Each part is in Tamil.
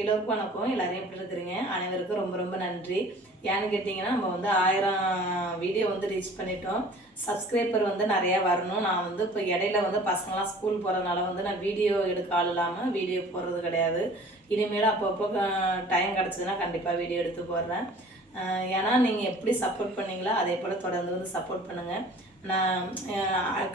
எல்லோருக்கும் வணக்கம். எல்லாரையும் எப்படி இருக்கிறீங்க? அனைவருக்கும் ரொம்ப ரொம்ப நன்றி. ஏன்னு கேட்டிங்கன்னா நம்ம வந்து ஆயிரம் வீடியோ வந்து ரீச் பண்ணிட்டோம். சப்ஸ்கிரைபர் வந்து நிறையா வரணும். நான் வந்து இப்போ இடையில வந்து பசங்களாம் ஸ்கூல் போகிறதுனால வந்து நான் வீடியோ எடுக்க ஆள் இல்லாமல் வீடியோ போடுறது கிடையாது. இனிமேல் அப்பப்போ டைம் கிடச்சதுன்னா கண்டிப்பாக வீடியோ எடுத்து போடுறேன். ஏன்னா நீங்கள் எப்படி சப்போர்ட் பண்ணீங்களோ அதே போல் தொடர்ந்து வந்து சப்போர்ட் பண்ணுங்கள் நான்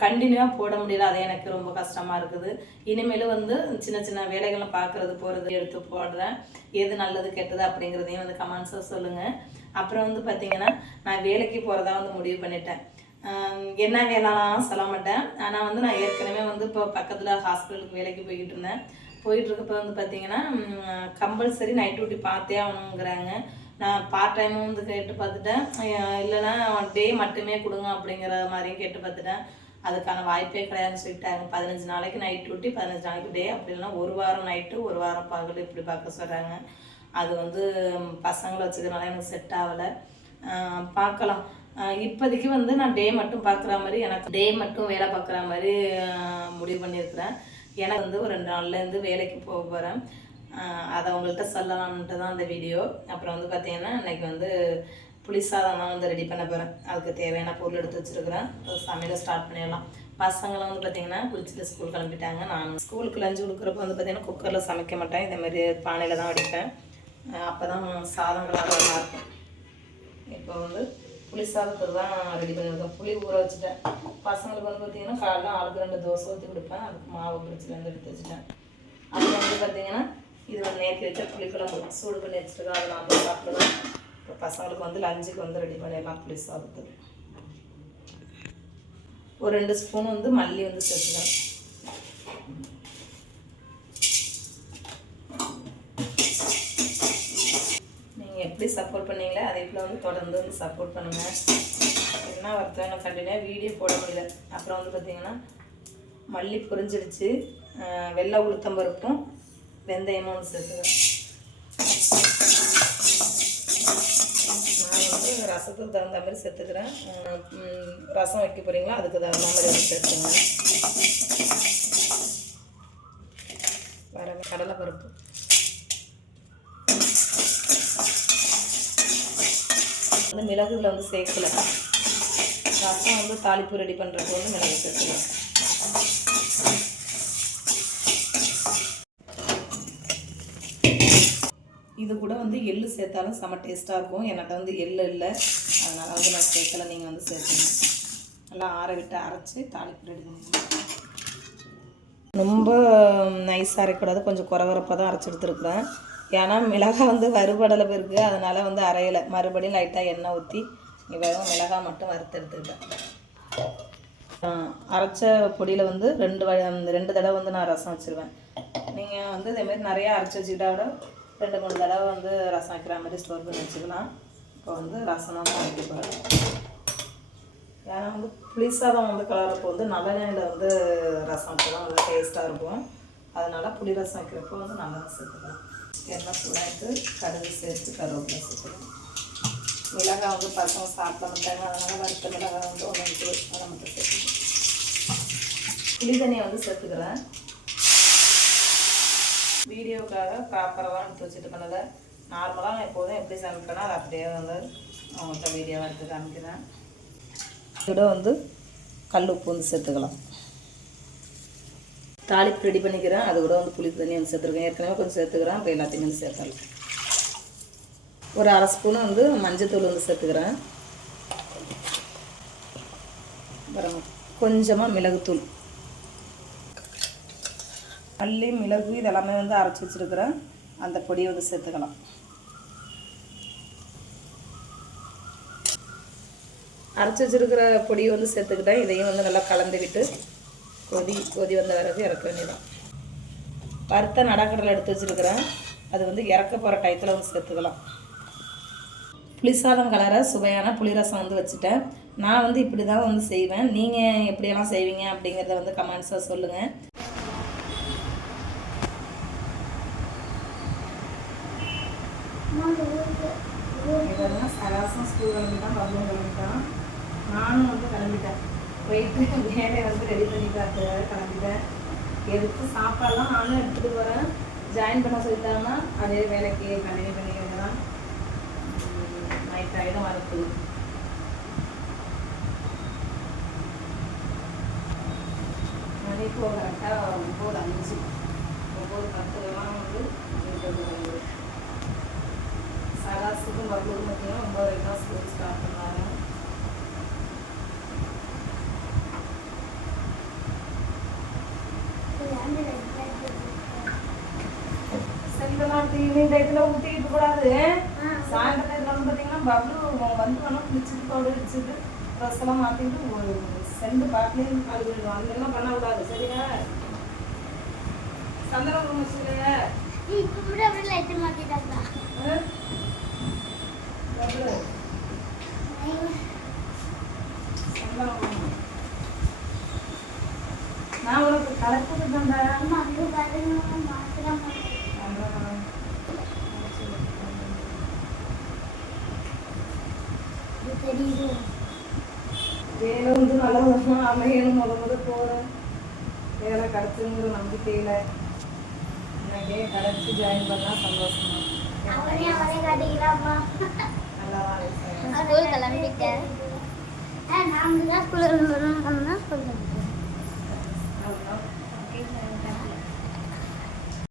கண்டினியூவாக போட முடியல. அது எனக்கு ரொம்ப கஷ்டமாக இருக்குது. இனிமேலும் வந்து சின்ன சின்ன வேலைகள்லாம் பார்க்குறது போகிறது எடுத்து போடுறேன். எது நல்லது கெட்டது அப்படிங்கிறதையும் வந்து கமெண்ட்ஸாக சொல்லுங்கள் அப்புறம் வந்து பார்த்தீங்கன்னா நான் வேலைக்கு போகிறதா வந்து முடிவு பண்ணிட்டேன். என்ன வேலைலாம் சொல்ல மாட்டேன். ஆனால் வந்து நான் ஏற்கனவே வந்து இப்போ பக்கத்தில் ஹாஸ்பிட்டலுக்கு வேலைக்கு போய்கிட்டு இருந்தேன். போயிட்டு இருக்கப்ப வந்து பார்த்தீங்கன்னா கம்பல்சரி நைட் டியூட்டி பார்த்தே ஆகணுங்கிறாங்க. நான் பார்ட் டைமும் வந்து கேட்டு பார்த்துட்டேன். அஹ் இல்லைன்னா டே மட்டுமே கொடுங்க அப்படிங்கிற மாதிரியும் கேட்டு பார்த்துட்டேன். அதுக்கான வாய்ப்பே கிடையாதுன்னு சொல்லிட்டாங்க. பதினஞ்சு நாளைக்கு நைட் டியூட்டி பதினஞ்சு நாளைக்கு டே அப்படி இல்லைன்னா ஒரு வாரம் நைட்டு ஒரு வாரம் பகல் இப்படி பார்க்க சொல்கிறாங்க அது வந்து பசங்களை வச்சுக்கிறனால எனக்கு செட் ஆகலை. பார்க்கலாம். இப்போதைக்கு வந்து நான் டே மட்டும் பார்க்குற மாதிரி எனக்கு டே மட்டும் வேலை பார்க்குற மாதிரி முடிவு பண்ணியிருக்கிறேன். எனக்கு வந்து ஒரு ரெண்டு நாள்லேருந்து வேலைக்கு போக போகிறேன் அதை உங்கள்கிட்ட சொல்லலாம்ன்ட்டு தான் அந்த வீடியோ அப்புறம் வந்து பார்த்தீங்கன்னா இன்னைக்கு வந்து புளி சாதம் தான் வந்து ரெடி பண்ண போகிறேன் அதுக்கு தேவையான பொருள் எடுத்து வச்சுருக்கிறேன். சமையலை ஸ்டார்ட் பண்ணிடலாம். பசங்களும் வந்து பார்த்தீங்கன்னா குளிச்சுட்டு ஸ்கூல் கிளம்பிட்டாங்க. நான் ஸ்கூலுக்கு லஞ்சு கொடுக்குறப்ப வந்து பார்த்தீங்கன்னா குக்கரில் சமைக்க மாட்டேன். இதே மாதிரி பானையில் தான் வடிப்பேன். அப்போ தான் சாதங்கள் நல்லா இருக்கும். இப்போ வந்து புளி சாதத்துக்கு தான் ரெடி பண்ணியிருக்கேன் புளி ஊற வச்சுட்டேன். பசங்களுக்கு வந்து பார்த்தீங்கன்னா காலைல ஆளுக்கு ரெண்டு தோசை ஊற்றி கொடுப்பேன். அதுக்கு மாவு பிடிச்சிலேருந்து எடுத்து வச்சுட்டேன். அப்புறம் வந்து பார்த்தீங்கன்னா இது வந்து நேற்று வச்ச புளிக்குழம்பு சூடு பண்ணி வச்சுருக்கோம் அதை நான் போய் இப்போ பசங்களுக்கு வந்து லஞ்சுக்கு வந்து ரெடி பண்ணிடலாம் புளி சாதத்துக்கு. ஒரு ரெண்டு ஸ்பூன் வந்து மல்லி வந்து சேர்த்துக்கலாம். நீங்கள் எப்படி சப்போர்ட் பண்ணீங்களோ அதே போல் வந்து தொடர்ந்து வந்து சப்போர்ட் பண்ணுங்கள் என்ன வருத்தம் எனக்கு கண்டினியூ வீடியோ போட முடியல. அப்புறம் வந்து பார்த்தீங்கன்னா மல்லி புரிஞ்சிடுச்சு. வெள்ளை உளுத்தம்பருப்பும் வெந்தயமும் வந்து சேர்த்துக்கிறேன் நான் வந்து ரசத்துக்கு தகுந்த மாதிரி சேர்த்துக்கிறேன். ரசம் வைக்க போகிறீங்களா அதுக்கு தகுந்த மாதிரி வந்து சேர்த்துங்க வர கடலைப்பருப்பு. வந்து மிளகு இதில் வந்து சேர்க்கல. ரசம் வந்து தாளிப்பு ரெடி பண்ணுறதுக்கு வந்து மிளகு சேர்த்துக்கலாம். இது கூட வந்து எள்ளு சேர்த்தாலும் செம டேஸ்ட்டாக இருக்கும். என்கிட்ட வந்து எள்ளு இல்லை. அதனால் வந்து நான் சேர்க்கல. நீங்கள் வந்து சேர்த்துங்க. நல்லா ஆற விட்டு அரைச்சி தாளிப்பு ரெடி பண்ணுங்க ரொம்ப நைஸாக அரைக்கூடாது கொஞ்சம் குறவரப்பாக தான் அரைச்சி எடுத்துருக்குறேன். ஏன்னா மிளகாய் வந்து வறுபடலை பிறகு அதனால் வந்து அரையலை. மறுபடியும் லைட்டாக எண்ணெய் ஊற்றி வெறும் மிளகாய் மட்டும் வறுத்து எடுத்துக்கிட்டேன். அரைச்ச பொடியில் வந்து ரெண்டு வ ரெண்டு தடவை வந்து நான் ரசம் வச்சுருவேன். நீங்கள் வந்து இதேமாரி நிறையா அரைச்சி வச்சுக்கிட்டா விட ரெண்டு மூணு தடவை வந்து ரசம் வைக்கிற மாதிரி ஸ்டோர் பண்ணி வச்சுக்கலாம் இப்போ வந்து ரசம் தான் போகிறேன் ஏன்னா வந்து புளி சாதம் வந்து கலரப்போ வந்து நல்லெண்ணெயில் வந்து ரசம் வச்சா நல்லா டேஸ்ட்டாக இருக்கும். அதனால் புளி ரசம் வைக்கிறப்போ வந்து நல்லா சேர்த்துக்கலாம். எண்ணெய் சூடாகிட்டு கடுகு சேர்த்து கருவேப்பிலை சேர்த்துக்கலாம். மிளகாய் வந்து பசங்க சாப்பிட மாட்டாங்க அதனால் வறுத்த மிளகாய் வந்து ஒன்று அதை மட்டும் சேர்த்துக்கலாம். புளி தண்ணியை வந்து சேர்த்துக்கிறேன். வீடியோக்காக ப்ராப்பராக தான் எடுத்து வச்சுட்டு பண்ணலை நார்மலாக நான் எப்போதும் எப்படி சமைப்பேனோ அது அப்படியே வந்து அவங்கள்ட்ட வீடியோவாக எடுத்து காமிக்கிறேன். இதோட வந்து கல் உப்பு வந்து சேர்த்துக்கலாம். தாளிப்பு ரெடி பண்ணிக்கிறேன். அது கூட வந்து புளி தண்ணி வந்து சேர்த்துருக்கேன். ஏற்கனவே கொஞ்சம் சேர்த்துக்கிறேன். இப்போ எல்லாத்தையுமே வந்து சேர்த்துடலாம். ஒரு அரை ஸ்பூன் வந்து மஞ்சத்தூள் வந்து சேர்த்துக்கிறேன். அப்புறம் கொஞ்சமாக மிளகுத்தூள். மல்லி மிளகு இதெல்லாமே வந்து அரைச்சி வச்சுருக்கிறேன். அந்த பொடியை வந்து சேர்த்துக்கலாம். அரைச்சி வச்சுருக்கிற பொடியை வந்து சேர்த்துக்கிட்டேன். இதையும் வந்து நல்லா கலந்துக்கிட்டு கொதி கொதி வந்த பிறகு இறக்க வேண்டியதான் வறுத்த நடக்கடலை எடுத்து வச்சுருக்கிறேன். அது வந்து இறக்க போகிற டயத்தில் வந்து சேர்த்துக்கலாம். புளிசாதம் கலர சுவையான புளிரசம் வந்து வச்சுட்டேன். நான் வந்து இப்படி தான் வந்து செய்வேன். நீங்கள் எப்படியெல்லாம் செய்வீங்க அப்படிங்கிறத வந்து கமெண்ட்ஸாக சொல்லுங்கள் இதெல்லாம் சராசம் ஸ்கூல் கிளம்பிட்டான் பப்ளும் கிளம்பிட்டான் நானும் வந்து கிளம்பிட்டேன் போயிட்டு வேலையை வந்து ரெடி பண்ணி பார்த்து கிளம்பிட்டேன் எதுக்கு சாப்பாடுலாம் நானும் எடுத்துகிட்டு போகிறேன் ஜாயின் பண்ண சொல்லிட்டாங்கன்னா அதே வேலைக்கு கண்டினியூ பண்ணிக்கிறதுனா நைட் ஆகிடும் வரப்பு மணி கரெக்டாக ஒம்பது அஞ்சு ஒம்பது பத்துலாம் வந்து வீட்டுக்கு வருது சகாசுக்கும் பர்பூர் பார்த்தீங்கன்னா ஒம்பது வரைக்கும் ஸ்கூல் ஸ்டார்ட் பண்ணாங்க செல்வெல்லாம் ஈவினிங் டயத்தில் ஊற்றிக்கிட்டு கூடாது. சாயந்தர நேரத்தில் வந்து பார்த்தீங்கன்னா பப்ளு வந்து வேணால் குளிச்சுட்டு பவுடர் அடிச்சுட்டு ட்ரெஸ் எல்லாம் மாற்றிட்டு ஒரு செண்டு பாட்டிலையும் கழுவிடுவோம் அந்த எல்லாம் பண்ணக்கூடாது. சரியா? சந்தனம் ரூம் வச்சுருங்க பப்ளு. சந்தனம் room. நான் உனக்கு கலப்பு தந்தேன் வேலை வந்து நல்ல அமையணும் முத முத போகிறேன் வேலை கிடச்சுங்கிற நம்பிக்கையில் இன்னைக்கே கிடச்சி ஜாயின் பண்ணால் சந்தோஷமா ஸ்கூல் கிளம்பிட்டேன் நாங்கள் தான் ஸ்கூல் ஸ்கூல் கிளம்பிட்டேன்.